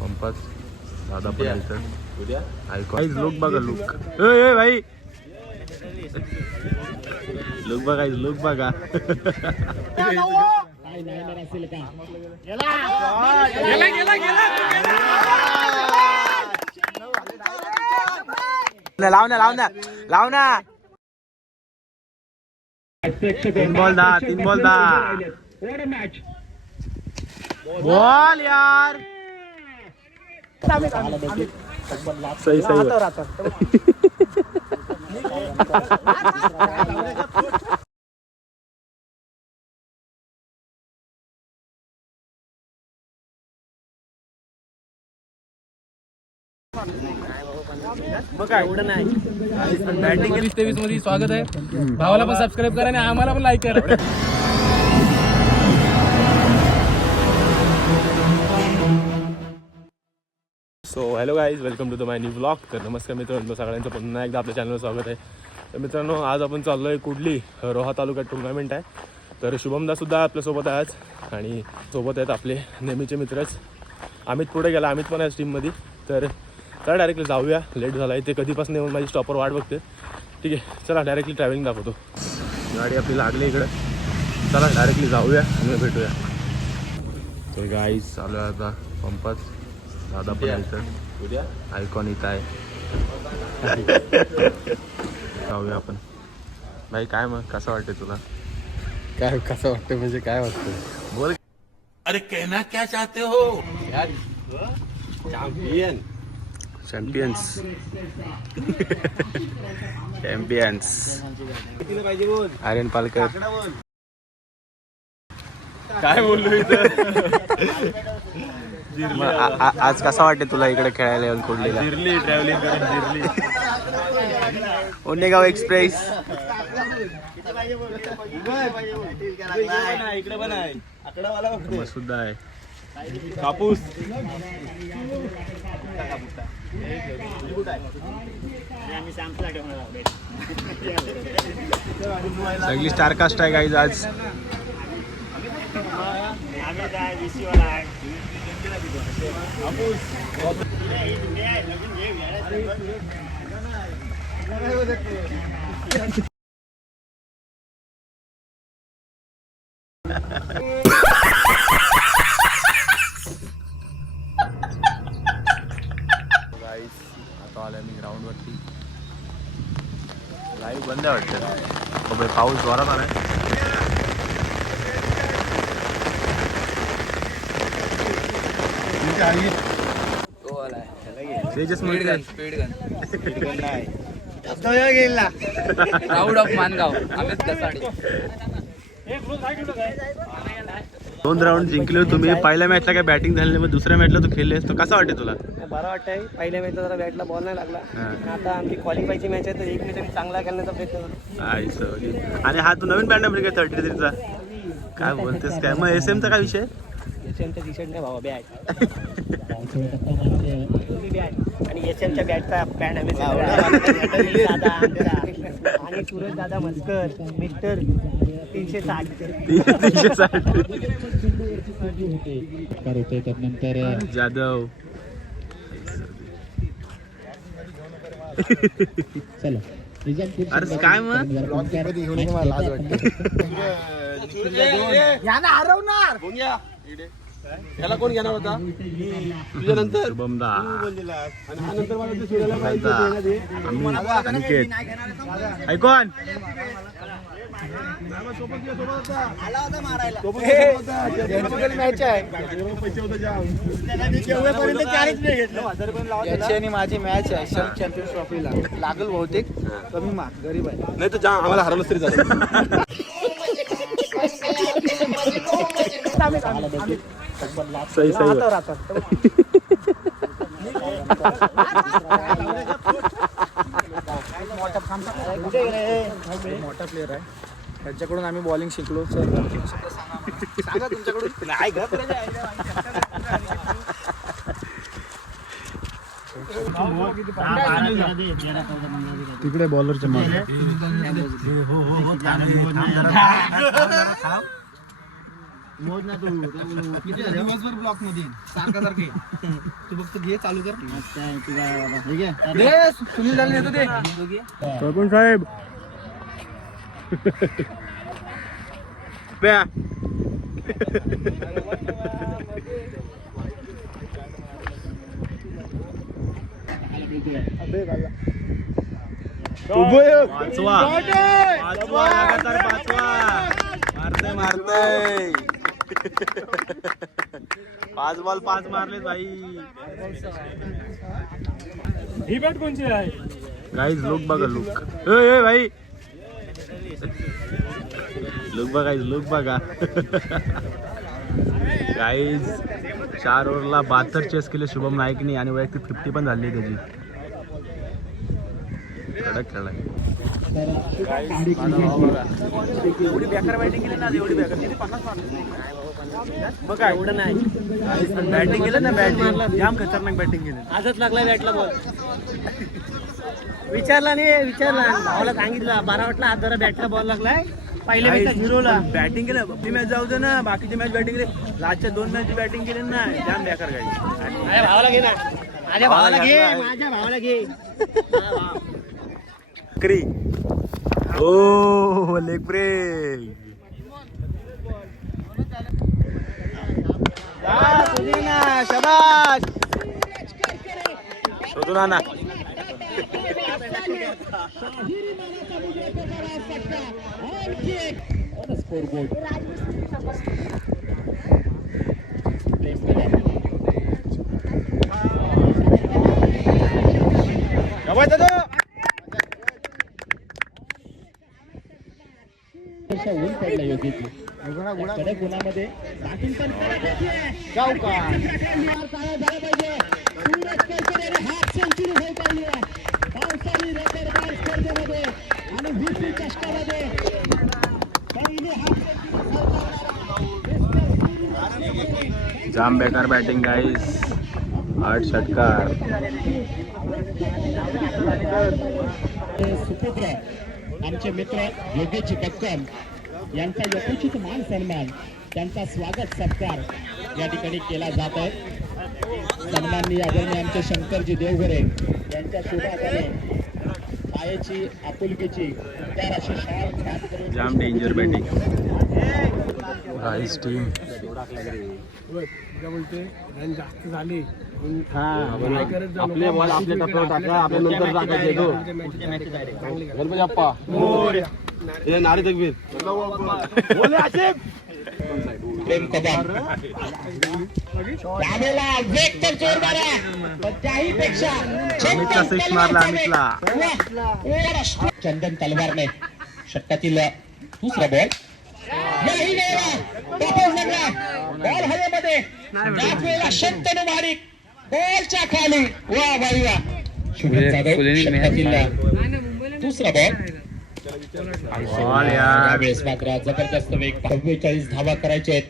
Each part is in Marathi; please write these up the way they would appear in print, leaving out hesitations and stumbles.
पंपात दादा पण ऐकू लुक बघा लुक भाई लुक बघा लुक बघा लाव ना 3 बॉल 10 बॉल यार सही बॅटिंग 23 मध्ये स्वागत आहे. भावाला पण सबस्क्राईब करा आणि आम्हाला पण लाईक करा. So hello guys, welcome to the my new blog. तर नमस्कार मित्रांनो, सगळ्यांचं पुन्हा एकदा आपल्या चॅनलवर स्वागत आहे. तर मित्रांनो, आज आपण चाललो आहे कुडली रोहा तालुक्यात टुर्नामेंट आहे. तर शुभमदासुद्धा आपल्यासोबत आहे आज आणि सोबत आहेत आपले नेहमीचे मित्रच अमित. पुढे गेला, अमित पण आहे टीममध्ये. तर चला डायरेक्टली जाऊया, लेट झाला आहे. ते कधीपासून येऊन माझी स्टॉपवर वाट बघते. ठीक आहे, चला डायरेक्टली ट्रॅव्हलिंग दाखवतो. गाडी आपली लागली इकडं, चला डायरेक्टली जाऊया आणि भेटूया. तर गाईज चालू आहे आता पंपात. दादा पण इथं आयकॉन इथं आहे. जाऊया आपण. भाई काय मग कसं वाटते तुला? काय कसं वाटतं म्हणजे काय वाटतं? बोल. अरे कहना क्या चाहते हो यार चॅम्पियन्स आर्यन पालकर काय बोललो इथं. आज कसा वाटते तुला इकडे खेळायला येऊन कुडलीला? जिरली ट्रॅव्हलिंग करून जिरली. ओनेगाव एक्सप्रेस सुद्धा आहे. कापूस सगळी स्टारकास्ट आहे गाईज आज. आता आलोय मी ग्राउंड वरती. लाईव्ह बंद आहे वाटतं. पाऊस जोरात आलाय. Proud of Mangaon Amit Kasade. 2 round जिंकले तुम्ही. पहिल्या मॅचला काय बॅटिंग झाली, मग दुसऱ्या मॅचला तू खेळलेस, तो कसा वाटते तुला? बरं वाटतंय. पहिल्या मॅचला जरा बॅटला बॉल नाही लागला. आता आमची क्वालिफायची मॅच आहे, तर एक मॅच चांगला खेळण्याचा प्रयत्न. आणि हा तू नवीन बँड आहे 33चा, काय बोलतेस काय? मग SM चा काय विषय? एसएमचा टी शर्ट नाही भावा, बॅट आणि एसएमच्या बॅटचा पॅन्ट आम्ही दादा आणि सूरज दादा मस्कर मिस्टर 360 त्यानंतर जाधव. चला अरे काय मग लाज वाटते. त्याला कोण घेणार होता तुझ्या नंतर? शुभमदा, अनिकेत, ऐकॉन मॅच आहे. याची आणि माझी मॅच आहे चॅम्पियन्स ट्रॉफीला. लागल बहुतेक, कमी मार्क, गरीब आहे. नाही तर जा, आम्हाला हरवलं तरी झालं. सही मोठा प्लेअर आहे, त्याच्याकडून आम्ही बॉलिंग शिकलो. सांगा तुमच्याकडून. नाही तिकडे बॉलरच्या मागे दिवसभर ब्लॉक मध्ये सारखा सारखे तू फक्त घे चालू कर सुनील दादा येतो ते सरपंच साहेब प्या पाचवा लगातार पाचवा मारतय 5 बॉल 5 मारले भाई. ही बॅट कोणची आहे गाईज लुक बघा लुक ए भाई लुक बघा लुक बघा गाईज 4 ओव्हरला 72 चेस केले शुभम नाईकनी आणि वैयक्तिक 50 पण झाली त्याची. कडक खेळलाय. एवढी बेकार बॅटिंग केली ना एवढी बेकार 50 मारले बघ काय एवढं नाही बॅटिंग केलं ना बॅटिंग जाम खतरनाक बॅटिंग केलं. आजच लागला बॅटला बॉल विचारला भावाला सांगितलं 12 वाटला आज जरा बॅटला बॉल लागलाय पहिल्या मॅच हिरोला बॅटिंग केलं ती मॅच जाऊ दे ना बाकीची मॅच बॅटिंग केली लास्टच्या 2 मॅच बॅटिंग केली ना जाम बेकार गाईज. माझ्या भावाला घे ना माझ्या भावाला घे क्री ओ लेग ब्रेक शाबाश शोधून आणा. ऊन पडलं योगीची कडक उन्हामध्ये बॅटिंग पण जाऊ का झाला पाहिजे. सूरज केळकरे हाफ सेंचुरी होऊ पाहिली पावसाळी रेकॉर्ड स्पर्धेमध्ये आणि 20 चषकामध्ये पहिली हाफ सेंचुरी. जाम बेकार बॅटिंग गाईज 8 षटकार. सुपुत्र आमचे मित्र योगेश बक्कम यांचा यथोचित मान सन्मान त्यांचा स्वागत सत्कार या ठिकाणी केला जात आहे. सन्माननीय आदरणीय आमचे शंकरजी देवघरे यांच्या शुभाकारे पायाची आपुलकीची त्या अशी शाळ जाम डेंजर बॅटिंग गाईज टीम. जास्त झाली आपले बॉल आपल्या टप्प्यावर टाका आपल्या नंतर टाकायचे तो गणपती अप्पा हे नारी तकबीर प्रेम कदम त्यावेळेला वेग तर जोरदार आहे पण त्याहीपेक्षा अमितचा सिक्स मारला अमितला. चंदन तलवारने षटकातील दुसरा बॉल याही वेळेला बॉल हवेमध्ये त्याच वेळेला शंतनू माडिक बॉलच्या खाली वा भाई वा शुभेच्छा षटकातील दुसरा बॉल यावेळेस मात्र जबरदस्त वेग 42 धावा करायचे आहेत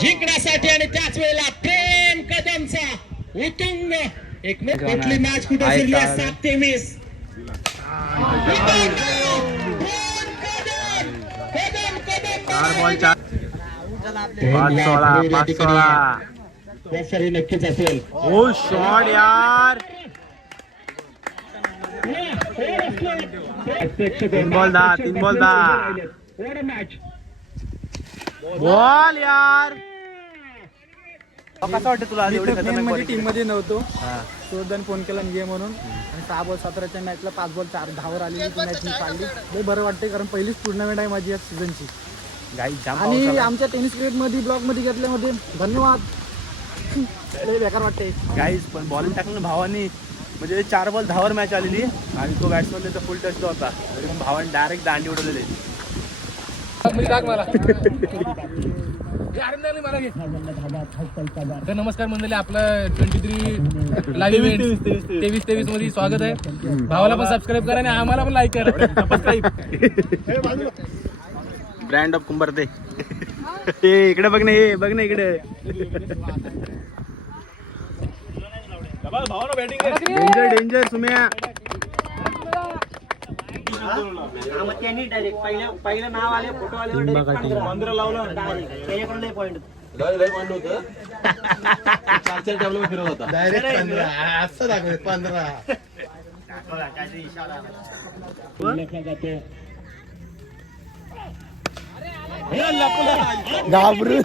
जिंकण्यासाठी आणि त्याच वेळेला प्रेम कदमचा उतुंग एक कुठली मॅच कुठे फिरली 7-23 4 बॉल 4 5-16 प्रेशरही नक्कीच असेल. ओ शॉट यार 3 बॉल 10 बॉल यार. कसं वाटतं तुला एवढी खतरनाक टीम मध्ये नव्हतो सुरदान फोन केला ये म्हणून आणि 6 बॉल 17च्या मॅचला 5 बॉल 4 धावर आलेली ती मॅच मी पाळली. लय बरं वाटते कारण पहिलीच टुर्नामेंट आहे माझी या सीझनची आणि आमच्या टेनिस क्रिकेट मध्ये ब्लॉग मध्ये घेतल्यामध्ये धन्यवाद. लय बेकार वाटते गाईज पण बॉलिंग टाकलं ना भावानी म्हणजे 4 बॉल 10 वर मॅच आलेली आणि तो बॅट्समन त्याचा फुल टचला होता तरी पण भावाने डायरेक्ट दांडी उडवलेली. तर नमस्कार मंडळी आपलं 23 लाईव्ह इव्हेंट 23 मध्ये स्वागत आहे. भावाला पण सबस्क्राईब करा आणि आम्हाला पण लाईक करा. ब्रँड ऑफ कुंभारते हे इकडे बघ ना हे बघ ना इकडे डेंजर डेंजर सुम्या मग त्यांनी डायरेक्ट पहिलं नाव आले फोटो आल्यावर डायरेक्ट 15 लावलं त्याच्याकडून लय पॉईंट लय पॉईंट होतं. 4 टेबल फिरत होता. डायरेक्ट 15 असं दाखवत 15. घाबरून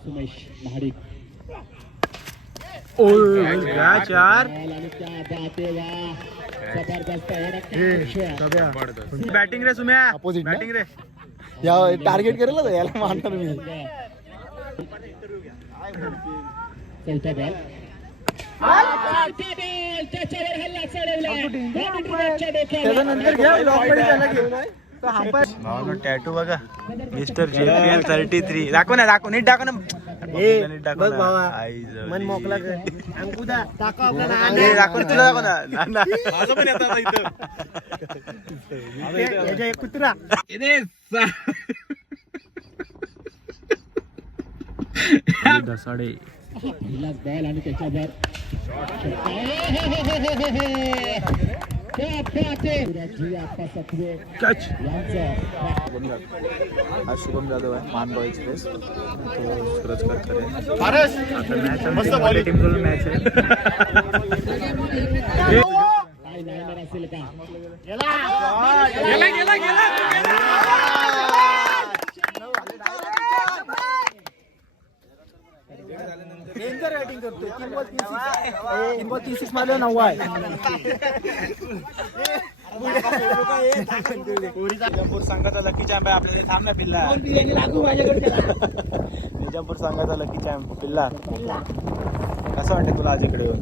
सुमेश महाडिक बॅटिंग रे सुम्या, अपोजिट बॅटिंग रे. या टार्गेट करेल ना याला मारणार मी. चौथा बॉल त्याच्यावर हल्ला त्याच्यानंतर घ्या लॉकमध्ये त्याला घेऊन टॅटू बघा मिस्टर JPL 33. दाखव ना, दाखव नीट, दाखव ना. बघ भावा मन मोकला कर अंकुदा टाका आपल्याला दाखव ना, तुला दाखव ना. माझं पण येतात इथं. याच्या एक कुत्रा पहिलाच बॉल आणि त्याच्यावर आज शुभम जाधव आहे, मानगाव एक्सप्रेस. तो सूरज करकर आहे. मस्त बॉलिंग. टीम कडून मॅच आहे. काय नाही असेल का डेंजर बॅटिंग करतोय. 3 बॉल 36 मारले 9 आहे. निजामपूर संघाचा लकी चॅम्प आहे आपल्याला. थांब ना पिल्ला. निजामपूर संघाचा लकी चॅम्प पिल्ला. कसं वाटतं तुला आज इकडे येऊन?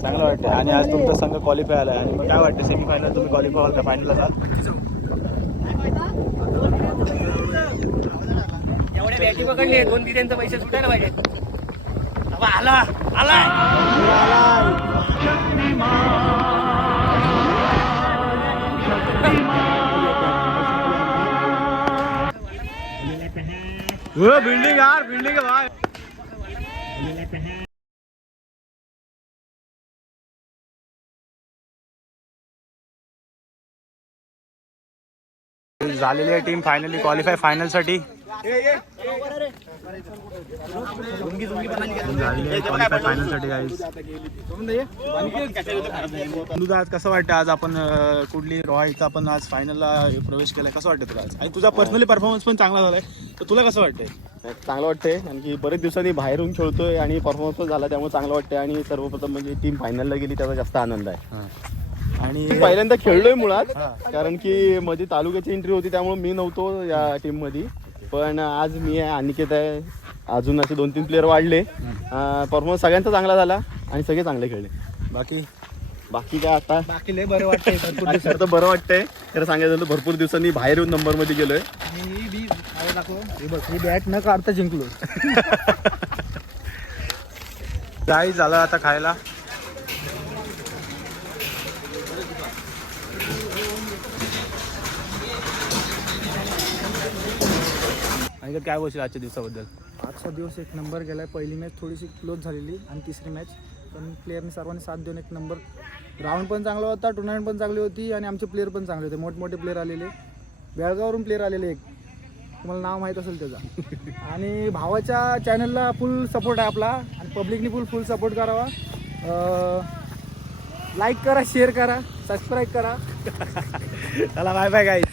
चांगलं वाटतं. आणि आज तुमचा संघ क्वालिफाय आला आणि मग काय वाटतं, सेमीफायनल तुम्ही क्वालिफाय व्हाल का फायनलला जाल? एवढे बॅटी पकडले 2 बिर्यांचे पैसे सुटायला पाहिजे. आला आला बिल्डिंग यार, बिल्डिंग है भाई. झालेली आहे टीम फायनली क्वालिफाय फायनलसाठी. आज कसं वाटतं, आज आपण कुठली रोहाईचा आपण आज फायनलला प्रवेश केलाय, कसं वाटतं तुला आज? आणि तुझा पर्सनली परफॉर्मन्स पण चांगला झालाय, तर तुला कसं वाटतंय? चांगलं वाटतंय, आणखी बरेच दिवसांनी बाहेरून खेळतोय आणि परफॉर्मन्स पण झाला, त्यामुळे चांगलं वाटतंय. आणि सर्वप्रथम म्हणजे टीम फायनलला गेली त्याचा जास्त आनंद आहे. आणि पहिल्यांदा खेळलोय मुळात, कारण की माझी तालुक्याची एंट्री होती त्यामुळे मी नव्हतो या टीम मध्ये. पण आज मी आहे, अनिकेत आहे, अजून असे 2-3 प्लेअर वाढले. परफॉर्मन्स सगळ्यांचा चांगला झाला आणि सगळे चांगले खेळले. बाकी काय आता बाकी लय बरं वाटतंय. तर बरं वाटतंय. खरं सांगायचं झालं, भरपूर दिवसांनी बाहेर येऊन नंबर मध्ये गेलोय. ही बॅट न काढता जिंकलो. काय झालं आता खायला? आणि काय बोलशील आजच्या दिवसाबद्दल? आजचा दिवस एक नंबर गेला आहे. पहिली मॅच थोडीशी क्लोज झालेली आणि तिसरी मॅच पण प्लेयरने सर्वांनी साथ देऊन एक नंबर. ग्राउंड पण चांगला होता, टुर्नामेंट पण चांगली होती आणि आमचे प्लेयर पण चांगले होते. मोठमोठे प्लेयर आलेले, बेळगाववरून प्लेयर आलेले, एक तुम्हाला नाव माहीत असेल त्याचा. आणि भावाच्या चॅनलला फुल सपोर्ट आहे आपला आणि पब्लिकने फुल सपोर्ट करावा. लाईक करा, शेअर करा, सबस्क्राईब करा. चला बाय बाय गाईज.